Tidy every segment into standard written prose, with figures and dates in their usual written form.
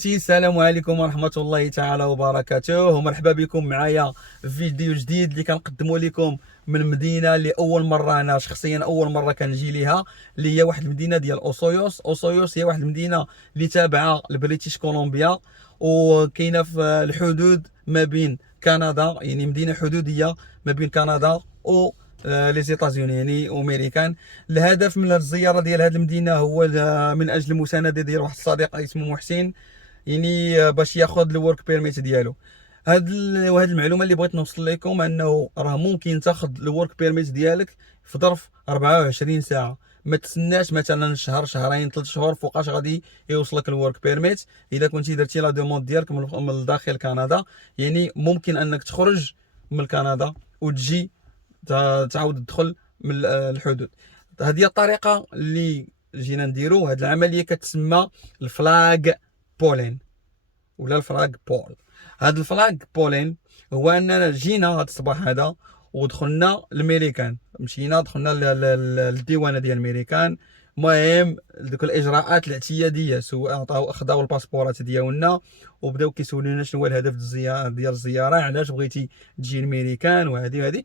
خوتي، السلام عليكم ورحمه الله تعالى وبركاته، ومرحبا بكم معايا في فيديو جديد اللي كنقدموا لكم من مدينه اللي اول مره انا شخصيا اول مره كنجي ليها، اللي هي واحد المدينه ديال اوسويوس. اوسويوس هي واحد المدينه اللي تابعه لبريتيش كولومبيا، وكاينه في الحدود ما بين كندا، يعني مدينه حدوديه ما بين كندا و لي زيتازوني يعني امريكان. الهدف من الزياره ديال هذه المدينه هو من اجل المسانده ديال واحد الصديق اسمه محسن، يعني باش ياخذ الورك بيرميت ديالو. وهاد المعلومه اللي بغيت نوصل لكم انه راه ممكن تاخذ الورك بيرميت ديالك في ظرف 24 ساعه. ما تسناش مثلا شهر، شهرين، 3 شهور فوقاش غادي يوصلك الورك بيرميت. اذا كنتي درتي لا دوموند ديالك من داخل كندا، يعني ممكن انك تخرج من كندا وتجي تعاود تدخل من الحدود. هذه الطريقه اللي جينا نديرو. هذه العمليه كتسمى الفلاغ بولين ولا الفلاغ بول. هذا الفلاغ بولين هو اننا جينا هذا الصباح هذا ودخلنا الميريكان، مشينا دخلنا للديوانه ديال الميريكان. المهم دوك الاجراءات الاعتياديه، سواء عطاو خداو الباسبورات ديالنا وبداو كيسولونا شنو هو الهدف ديال الزياره، علاش بغيتي تجي الميريكان وهذه.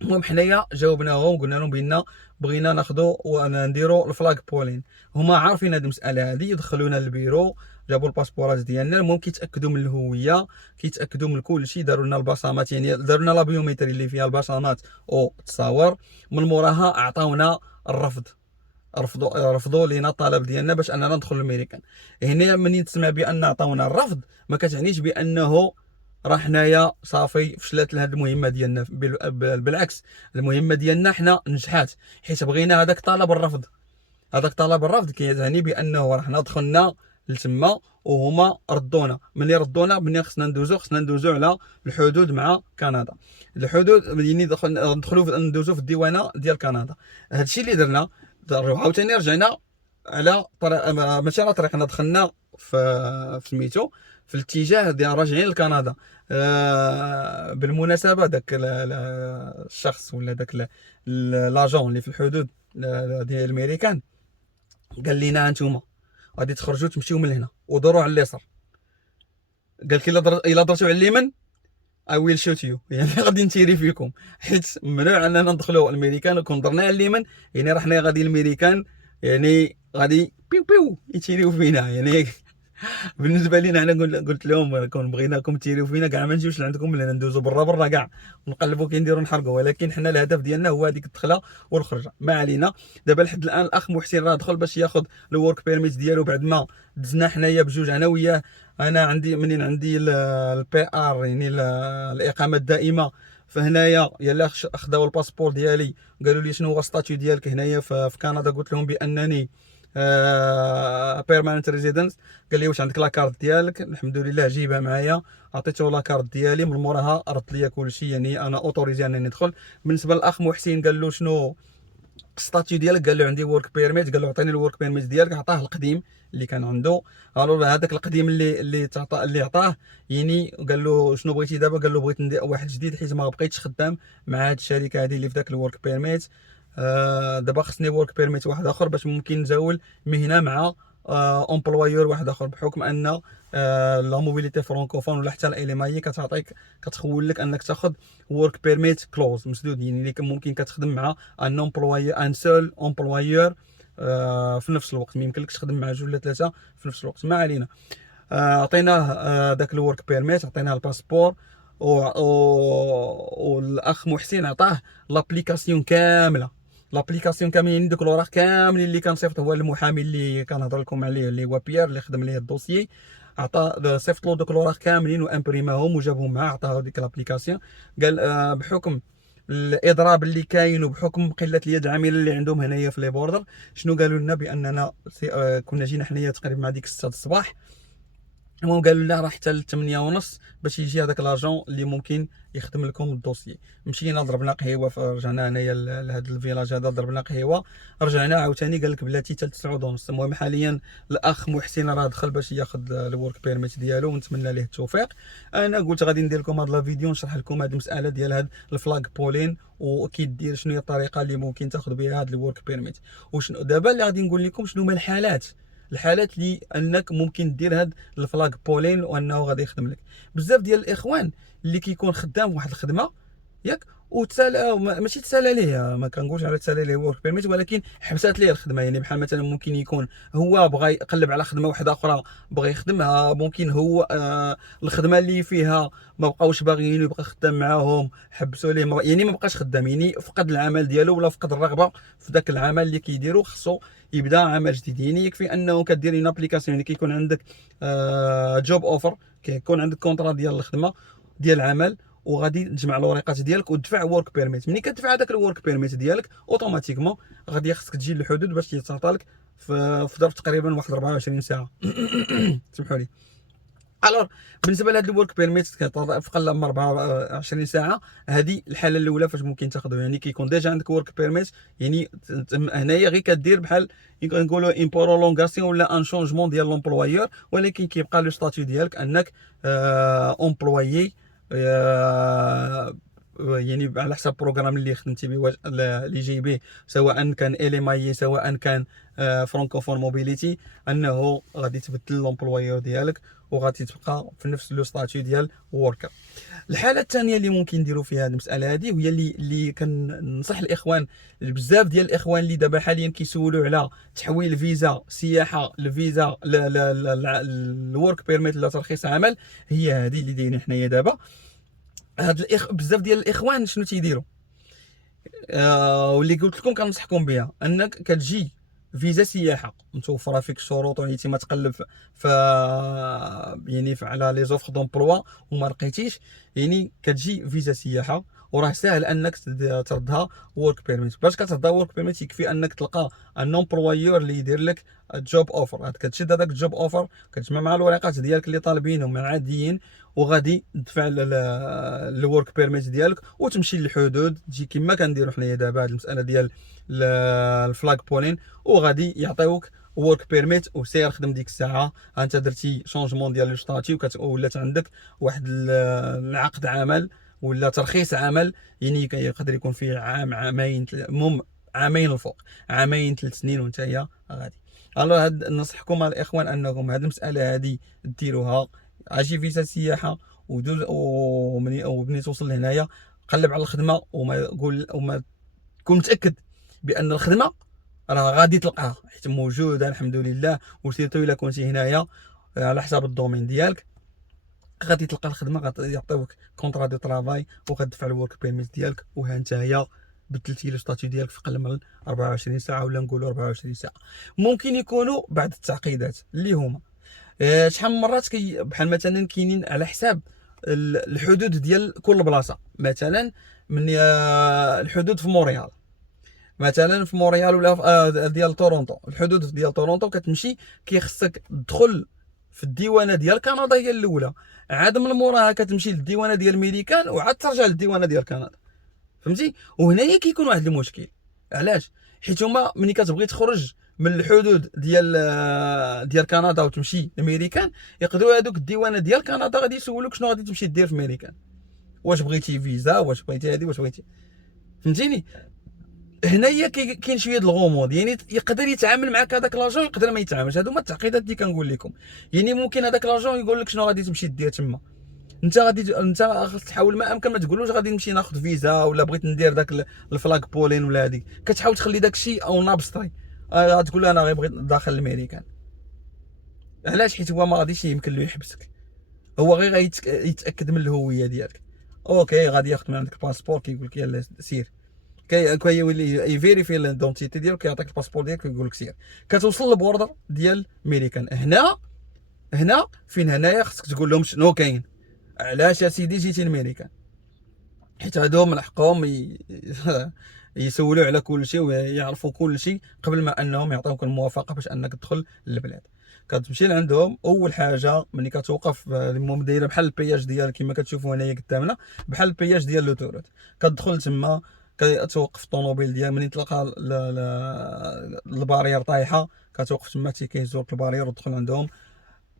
المهم حنايا جاوبناهم وقلنا لهم بان بغينا ناخذوا ونديروا الفلاغ بولين. هما عارفين هذه المساله هذه، دخلونا للبيرو، جابوا الباسبورات ديالنا. المهم كيتاكدوا من الهويه، كيتاكدوا من كل شيء، داروا لنا البصمات، يعني داروا لنا لا بيومتري اللي فيها البصمات والتصاور. من موراها اعطاونا الرفض، رفضوا لينا الطلب ديالنا باش اننا ندخل الميريكان. هنا منين تسمع بان عطاونا الرفض ما كتعنيش بانه راه حنايا صافي فشلت لهاد المهمه ديالنا، بالعكس المهمه ديالنا حنا نجحات، حيت بغينا هذاك طلب الرفض. هذاك طلب الرفض كيعني بانه راه حنا دخلنا لتما وهما ردونا. ملي ردونا منين خصنا ندوزو على الحدود مع كندا. الحدود يعني ندوزو في الديوانه ديال كندا. هادشي اللي درنا. عاوتاني رجعنا على طريق، ماشي على طريقنا، دخلنا في سميتو في الاتجاه ديال راجعين لكندا. بالمناسبه داك الشخص ولا داك لاجون اللي في الحدود ديال الميريكان قال لنا انتوما غادي تخرجوا تمشيو من هنا ودوروا على اليسار. قال لك الا درتوا على اليمين اي ويل شوت يو، يعني غادي نتيري فيكم، حيت ممنوع اننا ندخلوا الميريكان. وكون درنا على اليمين يعني راه حنا غادي الميريكان، يعني غادي بيو بيو يتيريو فينا. يعني بالنسبه لينا انا قلت لهم كون بغيناكم تيريو فينا كاع ما نجيوش لعندكم، لان ندوزو برا كاع ونقلبوا كي نديروا نحرقوا. ولكن حنا الهدف ديالنا هو هذيك الدخله والخرجه. ما علينا. دابا لحد الان الاخ محسن راه دخل باش ياخذ الورك بيرميت ديالو بعد ما دزنا حنايا بجوج انا وياه. انا عندي منين عندي البي ار، يعني الاقامه الدائمه. فهنايا يلا خداو الباسبور ديالي، قالوا لي شنو هو الستاتيو ديالك هنايا في كندا. قلت لهم بانني بيرماننت ريزيدنس. قال لي واش عندك لاكارت ديالك؟ الحمد لله جيبها معايا، عطيته لاكارت ديالي. من موراها رد لي كل شيء، يعني انا اوتوريزي انني ندخل. بالنسبه للاخ محسن قال له شنو الستاتيو ديالك؟ قال له عندي ورك بيرميت. قال له عطيني الورك بيرميت ديالك. عطاه القديم اللي كان عنده. قالوا هذاك القديم اللي عطاه، يعني قال له شنو بغيتي دابا؟ قال له بغيت ندير واحد جديد حيت ما بقيتش خدام مع هاد الشركه هذه اللي في ذاك الورك بيرميت. دابا خصني ورك بيرميت واحد اخر باش ممكن نزاول مهنه مع امبلوايور واحد اخر، بحكم ان لا موبيليتي فرانكوفون ولا حتى الاليماي كتعطيك، كتخول لك انك تاخذ ورك بيرميت كلوز مسدود، يعني اللي ممكن كتخدم مع ان امبلوايور، ان سول امبلوايور في نفس الوقت. ما يمكنلكش تخدم مع جوج ولا ثلاثه في نفس الوقت. ما علينا. عطيناه داك الورك بيرميت، عطيناه الباسبور، والاخ محسن عطاه لابليكاسيون كامله. لابليكاسيون كامله يعني دوك الاوراق كاملين اللي كنصيفط. هو المحامي اللي كنهضر لكم عليه اللي هو بيير اللي خدم ليه الدوسيي، عطى صيفط له دوك الاوراق كاملين وامبريماهم وجابهم معاه، عطاه ديك لابليكاسيون. قال بحكم الاضراب اللي كاين وبحكم قله اليد العامله اللي عندهم هنايا في لي بوردر، شنو قالوا لنا؟ باننا كنا جينا حنايا تقريبا مع ديك 6 الصباح. المهم قالوا لنا راه حتى ل 8 ونص باش يجي هذاك لاجون اللي ممكن يخدم لكم الدوسيي. مشينا ضربنا قهيوه، رجعنا هنايا لهذا الفيلاج هذا، ضربنا قهيوه، رجعنا عاوتاني قال لك بلاتي حتى ل 9 ونص. المهم حاليا الاخ محسن راه دخل باش ياخذ الورك بيرميت ديالو ونتمنى ليه التوفيق. انا قلت غادي ندير لكم هذا الفيديو نشرح لكم هذه المساله ديال هذا الفلاغ بولين وكيدير شنو هي الطريقه اللي ممكن تاخذ بها هذا الورك بيرميت. وشنو دابا اللي غادي نقول لكم شنو هما الحالات الحالات اللي انك ممكن دير هاد الفلاغ بولين وانه غادي يخدم لك. بزاف ديال الاخوان اللي كيكون خدام واحد الخدمه ياك وتسال ماشي تسال عليه، ما كنقولش على تسال عليه ورك بيرميت، ولكن حبسات ليه الخدمه. يعني بحال مثلا ممكن يكون هو بغى يقلب على خدمه واحده اخرى بغى يخدمها، ممكن هو الخدمه اللي فيها ما بقاوش باغيين يبقى خدام معاهم، حبسوا ليه يعني ما بقاش خدام، يعني فقد العمل ديالو ولا فقد الرغبه في ذاك العمل اللي كيديرو، خصو يبدا عمل جديد. يعني يكفي انه كدير اون ابليكاسيون، يعني كيكون عندك جوب اوفر، كيكون عندك كونطرا ديال الخدمه ديال العمل، وغادي تجمع الورقات ديالك وتدفع ورك بيرميت. ملي كتدفع هذاك الورك بيرميت ديالك اوتوماتيكمون غادي خصك تجي للحدود باش يتعطى لك في ظرف تقريبا واحد 24 ساعه. سمحوا لي. الوغ بالنسبه لهاد الورك بيرميت في اقل من 24 ساعه، هذه الحاله الاولى فاش ممكن تاخذه. يعني كيكون ديجا عندك ورك بيرميت، يعني هنايا غير كدير بحال نقولوا ان برولونغاسيون ولا ان شونجمون ديال لومبلويور، ولكن كيبقى لو ستاتيو ديالك انك امبلويي، يعني على حسب البروغرام اللي خدمتي به اللي جاي به، سواء كان اليماي سواء كان فرانكوفون موبيليتي، انه غادي تبدل لومبلويور ديالك وغادي تبقى في نفس لو ستاتيو ديال وركر. الحاله الثانيه اللي ممكن نديروا فيها المساله هذه، وهي اللي كنصح الاخوان، بزاف ديال الاخوان اللي دابا حاليا كيسولوا على تحويل فيزا سياحه لفيزا الورك بيرميت ولا ترخيص عمل، هي هذه اللي دايرين حنايا دابا. هاد بزاف ديال الاخوان شنو تيديروا، واللي قلت لكم كنصحكم بها، انك كتجي فيزا سياحه متوفره فيك الشروط، يعني ما تقلب في يعني على لي زوفر دومبلوا وما لقيتيش، يعني كتجي فيزا سياحه وراه ساهل انك تردها ورك بيرميت. باش كتردها ورك بيرميت يكفي انك تلقى ان امبلويور اللي يدير لك جوب اوفر، كتشد هذاك الجوب اوفر كتجمع مع الورقات ديالك اللي طالبينهم عاديين، وغادي تدفع الورك بيرميت ديالك وتمشي للحدود، تجي كما كنديروا حنايا دابا هذه المساله ديال الفلاغ بولين، وغادي يعطيوك ورك بيرميت وسير خدم ديك الساعه. انت درتي شونجمون ديال لو ستاتيو ولات عندك واحد العقد عمل ولا ترخيص عمل، يعني يقدر يكون فيه عام عامين المهم عامين الفوق، عامين 3 سنين وانت غادي. الو هاد ننصحكم الاخوان انكم هاد المساله هادي ديروها، اجي فيزا سياحه ودوز ومني توصل لهنايا قلب على الخدمه وما تكون متاكد بان الخدمه راه غادي تلقاها حيت موجوده الحمد لله. وسيرتو الا كنتي هنايا على حساب الدومين ديالك غادي تلقى الخدمه، غادي يعطيوك كونطرا دو طرافاي وغتدفع الورك بيرميت ديالك، وها انت هي بدلتي لو ستاتيو ديالك في اقل من 24 ساعه ولا نقولوا 24 ساعه. ممكن يكونوا بعض التعقيدات اللي هما شحال من مرات بحال مثلا كاينين على حساب الحدود ديال كل بلاصه. مثلا من الحدود في مونريال، مثلا في مونريال ولا ديال تورونتو، الحدود ديال تورونتو كتمشي كيخصك تدخل في الديوانه ديال كندا هي الاولى، عاد من موراها كتمشي للديوانه ديال ميريكان وعاد ترجع للديوانه ديال كندا، فهمتي؟ وهنايا كيكون واحد المشكل. علاش؟ حيت هما ملي كتبغي تخرج من الحدود ديال كندا وتمشي لميريكان، يقدروا هذوك الديوانه ديال كندا غادي يسولوك شنو غادي تمشي دير في ميريكان، واش بغيتي فيزا، واش بغيتي هذه، واش بغيتي، فهمتيني؟ هنايا كاين شويه الغموض، يعني يقدر يتعامل معك هذاك لاجون، يقدر ما يتعاملش. هادو هما التعقيدات اللي كنقول لكم. يعني ممكن هذاك لاجون يقول لك شنو غادي تمشي دير تما، انت خاصك تحاول ما امكن ما تقولوش غادي نمشي ناخذ فيزا ولا بغيت ندير داك الفلاغ بولين ولا هذيك، كتحاول تخلي داك الشيء او نابستري. غتقول له انا غير بغيت داخل الامريكان. علاش؟ حيت هو ما غاديش يمكن له يحبسك، هو غير يتاكد من الهويه ديالك. اوكي غادي ياخذ من عندك الباسبور، كيقول لك يلا سير، كيولي يفيريفي ليدونتيتي ديالك، كيعطيك الباسبور ديالك ويقول لك سير. كتوصل للبوردر ديال ميريكان، هنا فين هنايا خصك تقول لهم شنو كاين. علاش يا سيدي جيتي لميريكان؟ حيت هادو من حقهم يسولوا على كل شيء ويعرفوا كل شيء قبل ما انهم يعطيوك الموافقه باش انك تدخل للبلاد. كتمشي لعندهم اول حاجه ملي كتوقف، المهم دايره بحال البياج ديال كما كتشوفوا هنايا قدامنا، بحال البياج ديال لوتوروت. كتدخل تما كتوقف الطوموبيل ديال منين تلقى البارير طايحه، كتوقف تما حتى كيهزوك البارير وتدخل عندهم.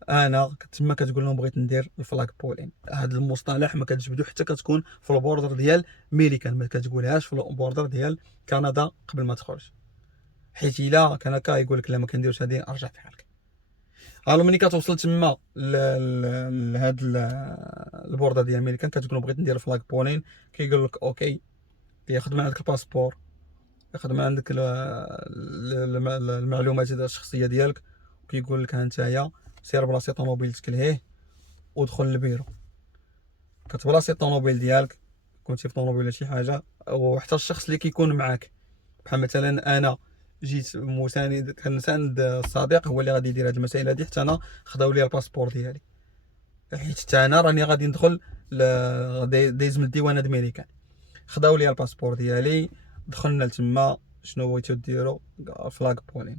انا تما كتقول لهم بغيت ندير الفلاغ بولين. هذا المصطلح ما كتجبدو حتى كتكون في البوردر ديال ميريكان، ما كتقولهاش في البوردر ديال كندا قبل ما تخرج، حيت الا كان هكا يقول لك لا ما كنديروش هذه ارجع في حالك. الو ملي كتوصل تما لهاد البورده ديال الميريكان كتقول بغيت ندير فلاك بولين، كيقول لك اوكي، ياخذ من عندك الباسبور، ياخذ من عندك المعلومات الشخصيه ديالك، وكيقول لك ها نتايا سير بلاصي طوموبيلتك لهيه ودخل للبيرو. كتبلاصي الطوموبيل ديالك، كنتي في طوموبيل ولا شي حاجه، وحتى الشخص اللي كيكون معاك، بحال مثلا انا جيت مساند، كنساند الصديق هو اللي غادي يدير هاد المسائل هادي، حتى انا خداو لي الباسبور ديالي، حيت حتى انا راني غادي ندخل دايز من الديوان الميريكان. خداو لي الباسبور ديالي، دخلنا لتما. شنو بغيتو ديروا؟ فلاك بولين.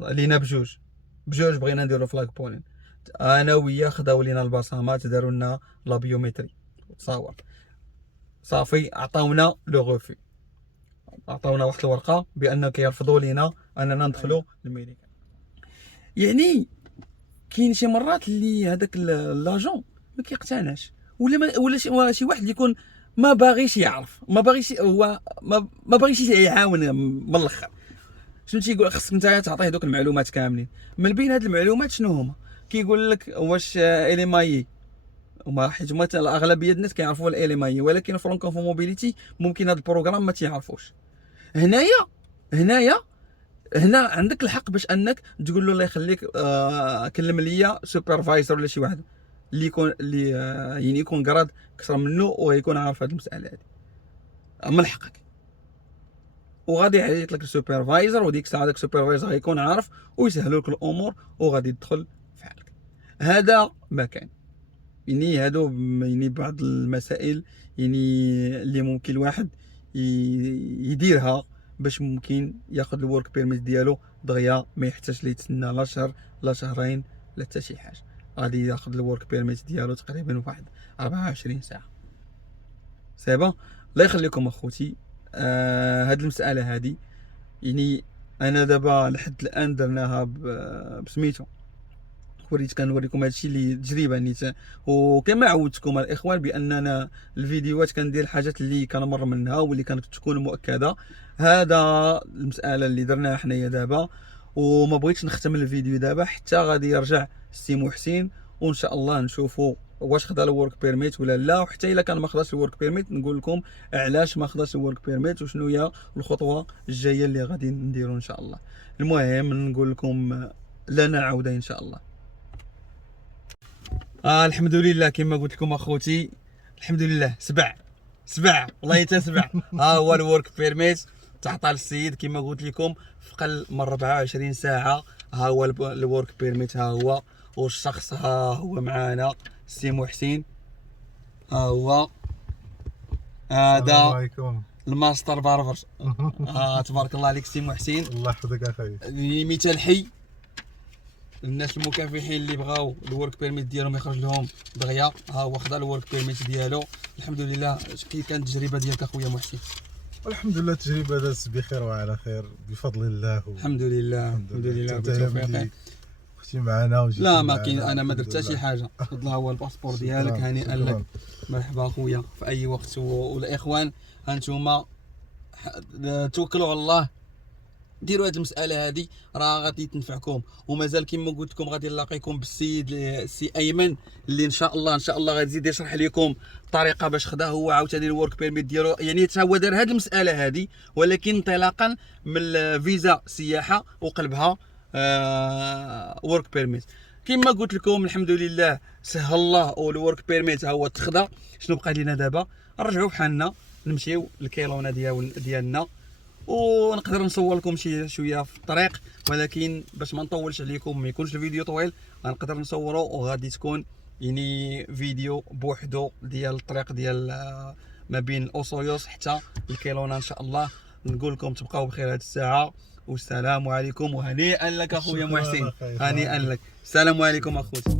لينا بجوج بغينا نديرو فلاك بولين، انا وياه. خداو لينا البصمات، داروا لنا لا بيومتري، تصاور صافي، عطاونا لو غوفي، عطاونا واحد الورقه بان كيرفضوا لينا اننا ندخلوا للميريكان. يعني كاين شي مرات اللي هذاك لاجون ما كيقتنعش، ولا شي واحد اللي يكون ما باغيش يعرف، ما باغيش هو ما باغيش يعاون من الاخر. شنو تيقول؟ خصك نتايا تعطيه دوك المعلومات كاملين. من بين هاد المعلومات شنو هما؟ كيقول لك واش اليماي، وما حيت هما الاغلبيه الناس كيعرفوا الاليماي، ولكن فرانكوفون موبيليتي ممكن هاد البروغرام ما تيعرفوش. هنايا عندك الحق باش انك تقول له الله يخليك كلم ليا سوبرفايزر ولا شي واحد اللي يكون اللي يعني يكون قراد اكثر منه ويكون عارف هذه المساله هذه من حقك، وغادي يعيط لك السوبرفايزر، وديك الساعه داك السوبرفايزر غيكون عارف ويسهلوا لك الامور وغادي تدخل في حالك. هذا ما كان يعني هادو يعني بعض المسائل يعني اللي ممكن الواحد يديرها باش ممكن ياخذ الورك بيرميت ديالو دغيا، ما يحتاجش يتسنى لا شهر لا شهرين لا حتى شي حاجه. غادي ياخذ الورك بيرميت ديالو تقريبا واحد 24 ساعه. صافي. الله يخليكم اخوتي. هاد المساله هادي يعني انا دابا لحد الان درناها بسميتو، كنوريكم هادشي اللي تجربه نيت. وكما عودتكم الاخوان باننا الفيديوهات كندير الحاجات اللي كنمر منها واللي كانت تكون مؤكده. هذا المساله اللي درناها حنايا دابا، وما بغيتش نختم الفيديو دابا حتى غادي يرجع السي محسن، وان شاء الله نشوفوا واش خدا الورك بيرميت ولا لا. وحتى الا كان ما خداش الورك بيرميت نقول لكم علاش ما خداش الورك بيرميت وشنو هي الخطوه الجايه اللي غادي نديرو ان شاء الله. المهم نقول لكم لنا عوده ان شاء الله. الحمد لله كما قلت لكم اخوتي، الحمد لله سبع والله حتى سبع. ها هو الورك بيرميت تعطى للسيد كما قلت لكم في قل من 24 ساعه. ها هو الورك بيرميت، ها هو، والشخص ها هو معانا السي محسن. ها هو هذا الماستر باربر. تبارك الله عليك السي محسن، الله يحفظك اخي. مثال حي الناس المكافحين اللي بغاو الورك بيرميت ديالهم يخرج لهم دغيا. ها هو خدا الورك بيرميت ديالو الحمد لله. كي كانت التجربه ديالك اخويا محسن؟ الحمد لله التجربه دازت بخير وعلى خير بفضل الله. الحمد لله بالتوفيق. اختي معنا وجيتي لا ما كاين، انا ما درت حتى شي حاجه. خذ هو الباسبور ديالك، هنيئا لك، مرحبا اخويا في اي وقت. والاخوان هانتوما توكلوا على الله، ديروا هذه المساله هذه راه غادي تنفعكم. ومازال كما قلت لكم غادي نلاقيكم بالسيد السي ايمن اللي ان شاء الله غادي يزيد يشرح لكم الطريقه باش خداه هو عاوتاني الورك بيرميت ديالو. يعني حتى هو دار هذه المساله هذه ولكن انطلاقا من الفيزا سياحه وقلبها ورك بيرميت. كما قلت لكم الحمد لله سهل الله والورك بيرميت ها هو تخدا. شنو بقى لينا دابا؟ نرجعوا بحالنا نمشيو للكيلونه ديالنا ونقدر نصور لكم شويه في الطريق، ولكن باش ما نطولش عليكم ما يكونش الفيديو طويل غنقدر نصوروا وغادي تكون يعني فيديو بوحدو ديال الطريق ديال ما بين اوسويوس حتى الكيلونه ان شاء الله. نقول لكم تبقاو بخير هذه الساعه والسلام عليكم. وهنيئا لك اخويا محسن، هنيئا لك. السلام عليكم اخوتي.